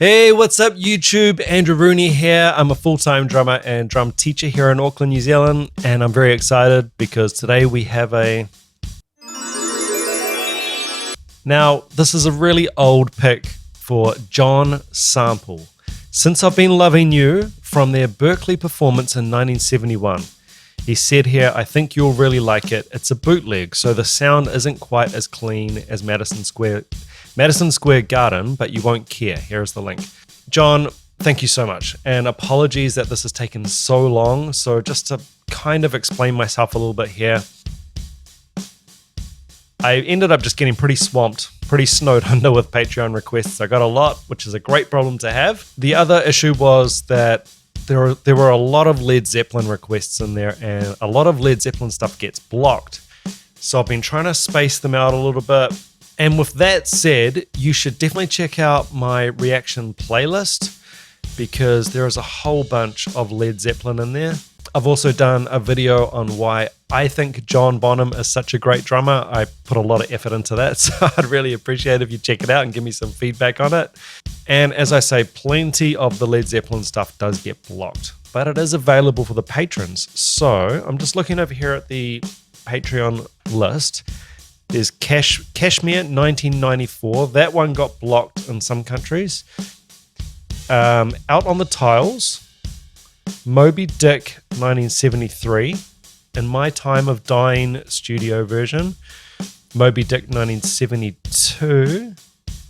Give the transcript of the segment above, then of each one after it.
Hey, what's up YouTube? Andrew Rooney here. I'm a full-time drummer and drum teacher here in Auckland, New Zealand, and I'm very excited because today we have Now, this is a really old pick for John Sample. Since I've Been Loving You from their Berkeley performance in 1971. He said here, I think you'll really like it. It's a bootleg, so the sound isn't quite as clean as Madison Square Garden, but you won't care. Here's the link. John, thank you so much. And apologies that this has taken so long. So just to kind of explain myself a little bit here, I ended up just getting pretty swamped, pretty snowed under with Patreon requests. I got a lot, which is a great problem to have. The other issue was that there were a lot of Led Zeppelin requests in there, and a lot of Led Zeppelin stuff gets blocked. So I've been trying to space them out a little bit. And with that said, you should definitely check out my reaction playlist because there is a whole bunch of Led Zeppelin in there. I've also done a video on why I think John Bonham is such a great drummer. I put a lot of effort into that, so I'd really appreciate it if you check it out and give me some feedback on it. And as I say, plenty of the Led Zeppelin stuff does get blocked, but it is available for the patrons. So I'm just looking over here at the Patreon list. There's Kashmir 1994. That one got blocked in some countries. Out on the Tiles, Moby Dick 1973. In My Time of Dying studio version, Moby Dick 1972.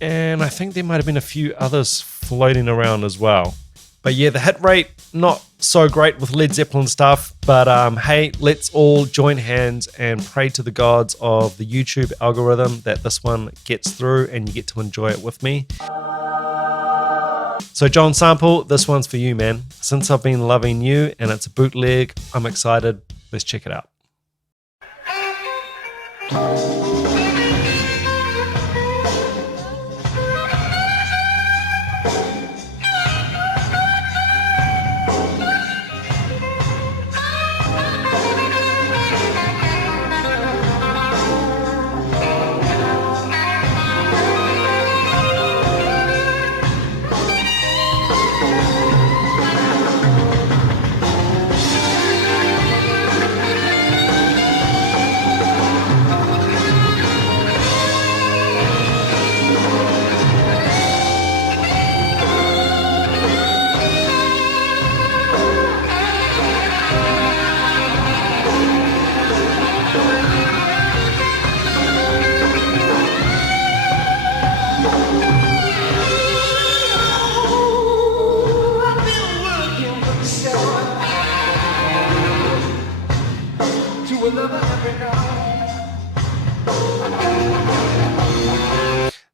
And I think there might have been a few others floating around as well. But yeah, the hit rate, not so great with Led Zeppelin stuff. But hey, let's all join hands and pray to the gods of the YouTube algorithm that this one gets through and you get to enjoy it with me. So John Sample, this one's for you, man. Since I've Been Loving You, and it's a bootleg, I'm excited. Let's check it out.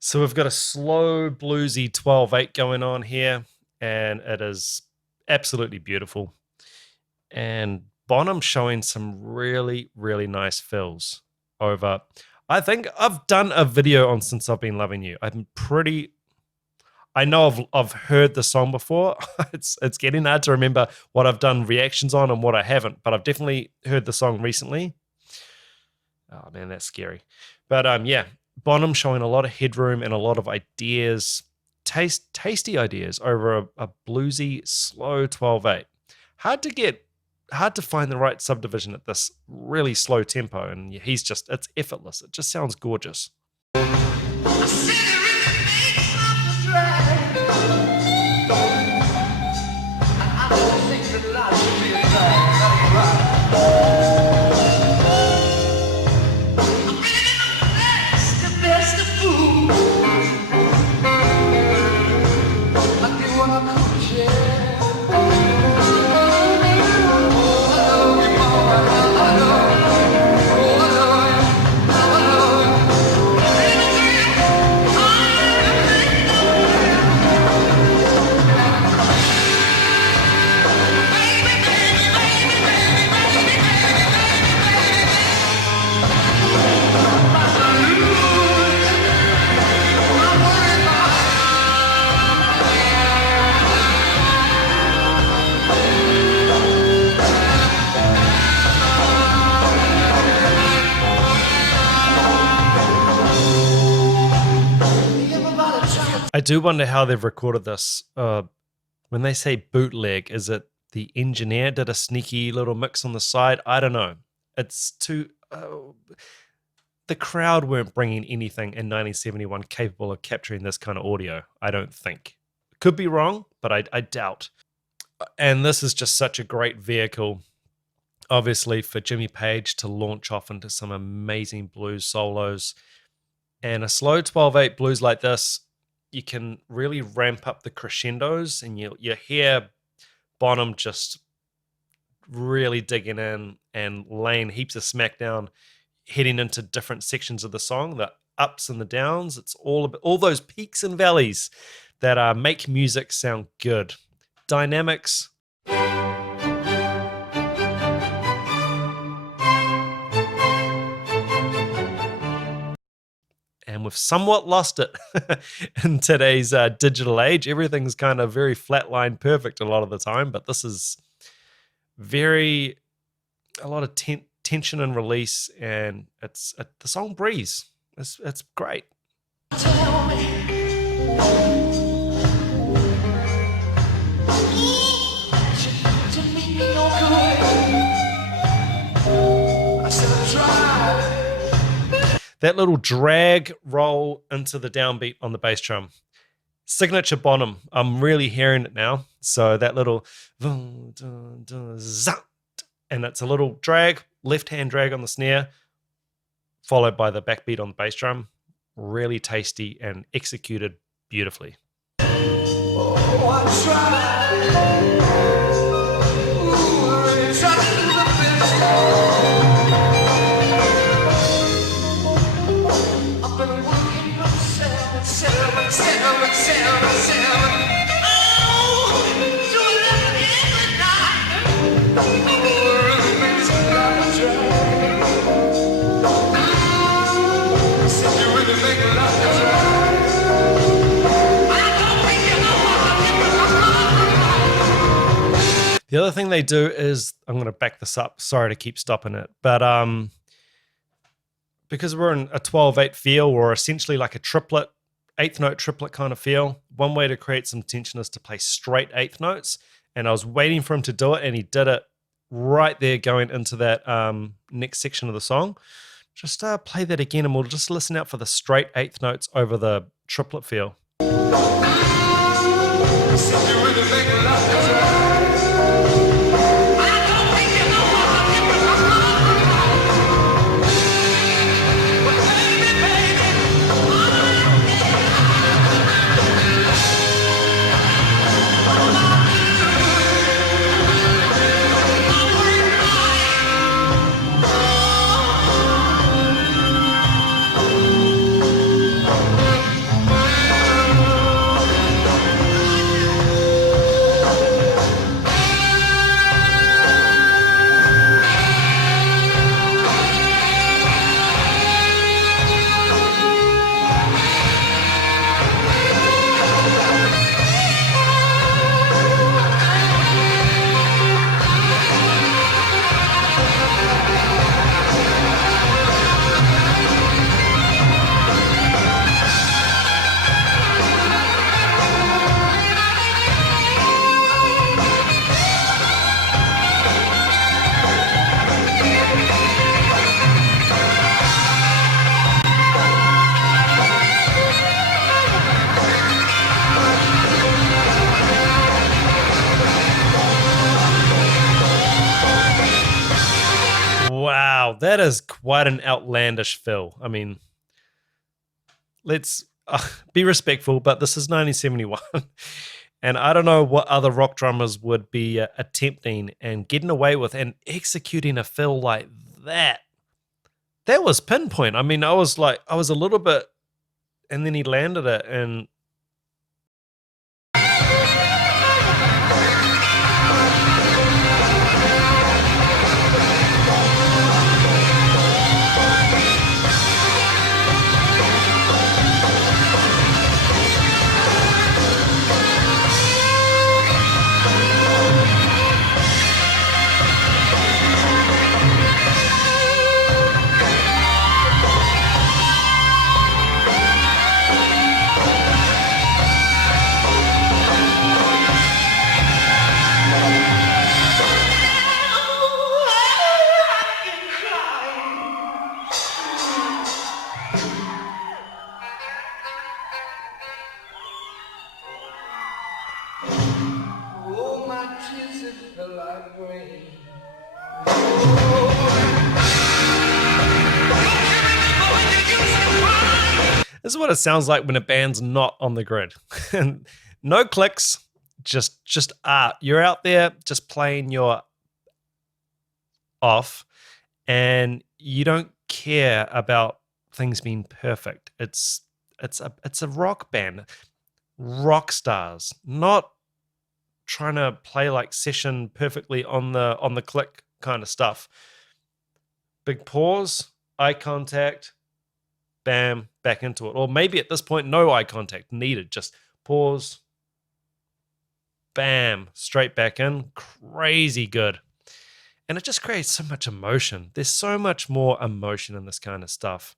So we've got a slow bluesy 12/8 going on here, and it is absolutely beautiful. And Bonham showing some really, really nice fills over. I think I've done a video on Since I've Been Loving You. I know I've heard the song before. It's getting hard to remember what I've done reactions on and what I haven't, but I've definitely heard the song recently. Oh man, that's scary. But yeah, Bonham showing a lot of headroom and a lot of ideas, tasty ideas over a bluesy, slow 12/8. Hard to find the right subdivision at this really slow tempo, and it's effortless. It just sounds gorgeous. I do wonder how they've recorded this. When they say bootleg, is it the engineer did a sneaky little mix on the side? I don't know. It's too... the crowd weren't bringing anything in 1971 capable of capturing this kind of audio, I don't think. Could be wrong, but I doubt. And this is just such a great vehicle, obviously, for Jimmy Page to launch off into some amazing blues solos. And a slow 12/8 blues like this, you can really ramp up the crescendos, and you hear Bonham just really digging in and laying heaps of smackdown, heading into different sections of the song, the ups and the downs. It's all those peaks and valleys that make music sound good. Dynamics. And we've somewhat lost it in today's digital age. Everything's kind of very flatline perfect a lot of the time, but this is a lot of tension and release, and the song breathes. It's great. Tell me. To me, no good. I said, try. That little drag roll into the downbeat on the bass drum. Signature Bonham. I'm really hearing it now. So that little... And it's a little drag, left-hand drag on the snare, followed by the backbeat on the bass drum. Really tasty and executed beautifully. Oh, I tried. Ooh, I tried to do the best. I've been working on seven. Oh, so let me every night. Oh, really makes me like a drag. Said you really make me like a drag. The other thing they do is, I'm going to back this up. Sorry to keep stopping it. But because we're in a 12/8 feel, or essentially like a triplet, eighth note triplet kind of feel, one way to create some tension is to play straight eighth notes. And I was waiting for him to do it, and he did it right there going into that next section of the song. Just play that again, and we'll just listen out for the straight eighth notes over the triplet feel. Wow, that is quite an outlandish fill. I mean, let's be respectful, but this is 1971. And I don't know what other rock drummers would be attempting and getting away with and executing a fill like that. That was pinpoint. I mean, I was a little bit, and then he landed it, and This is what it sounds like when a band's not on the grid. No clicks, just art. You're out there just playing your off, and you don't care about things being perfect. It's a rock band, rock stars, not trying to play like session perfectly on the click kind of stuff. Big pause, eye contact, bam, back into it. Or maybe at this point, no eye contact needed. Just pause, bam, straight back in. Crazy good. And it just creates so much emotion. There's so much more emotion in this kind of stuff.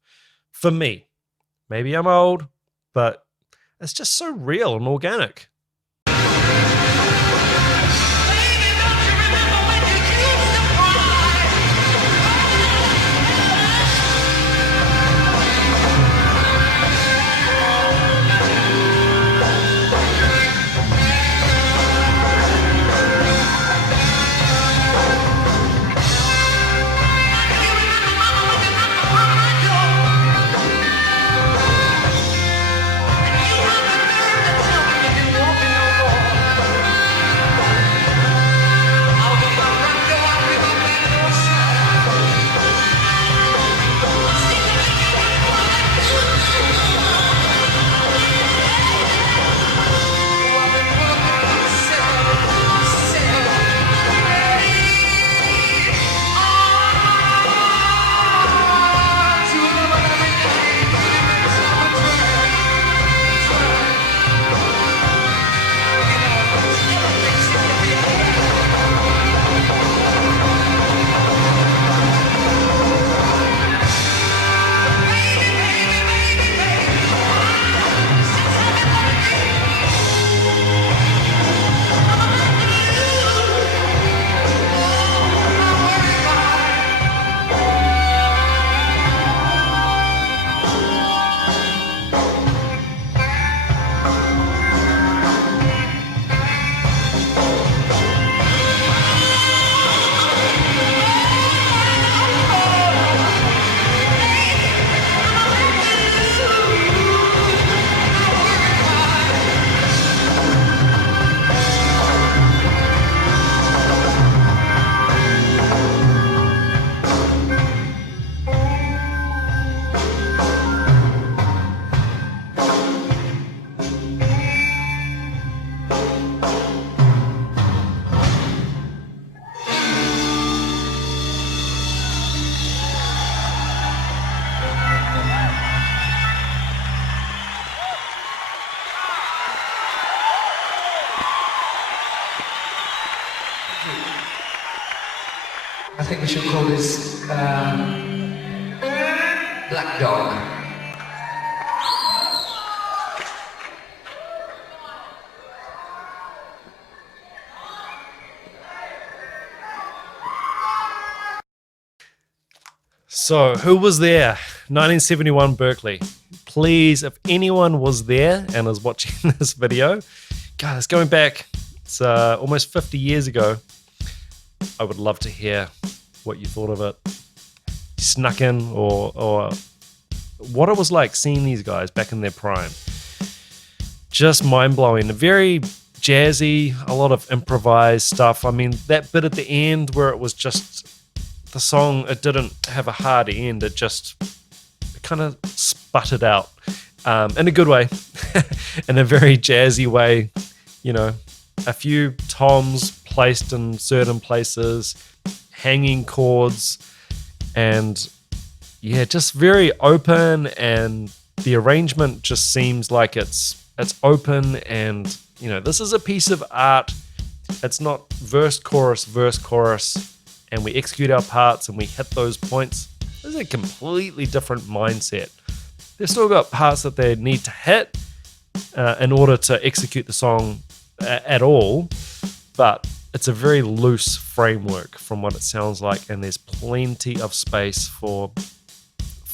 For me, maybe I'm old, but it's just so real and organic. I think we should call this Black Dog. So, who was there? 1971 Berkeley. Please, if anyone was there and is watching this video, God, it's going back. It's almost 50 years ago. I would love to hear what you thought of it. Snuck in, or what it was like seeing these guys back in their prime. Just mind-blowing. Very jazzy, a lot of improvised stuff. I mean, that bit at the end where it was just the song, it didn't have a hard end. It kind of sputtered out in a good way, in a very jazzy way. You know, a few toms placed in certain places, hanging chords, and yeah, just very open, and the arrangement just seems like it's open, and you know, this is a piece of art. It's not verse, chorus, and we execute our parts and we hit those points. This is a completely different mindset. They've still got parts that they need to hit in order to execute the song at all, but it's a very loose framework from what it sounds like, and there's plenty of space for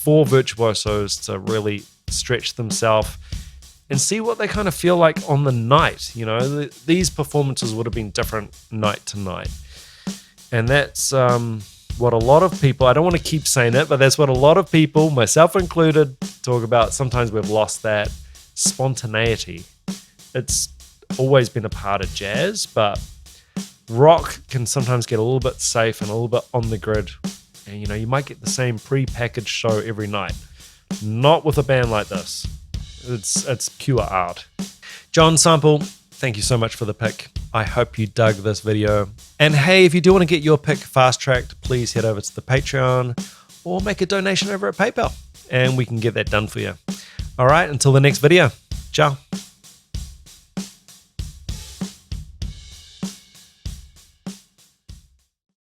virtuosos to really stretch themselves and see what they kind of feel like on the night. You know, these performances would have been different night to night. And that's what a lot of people, I don't want to keep saying it, but that's what a lot of people, myself included, talk about. Sometimes we've lost that spontaneity. It's always been a part of jazz, but rock can sometimes get a little bit safe and a little bit on the grid. And you might get the same pre-packaged show every night. Not with a band like this. It's pure art. John Sample, thank you so much for the pick. I hope you dug this video. And hey, if you do want to get your pick fast-tracked, please head over to the Patreon or make a donation over at PayPal, and we can get that done for you. All right, until the next video. Ciao.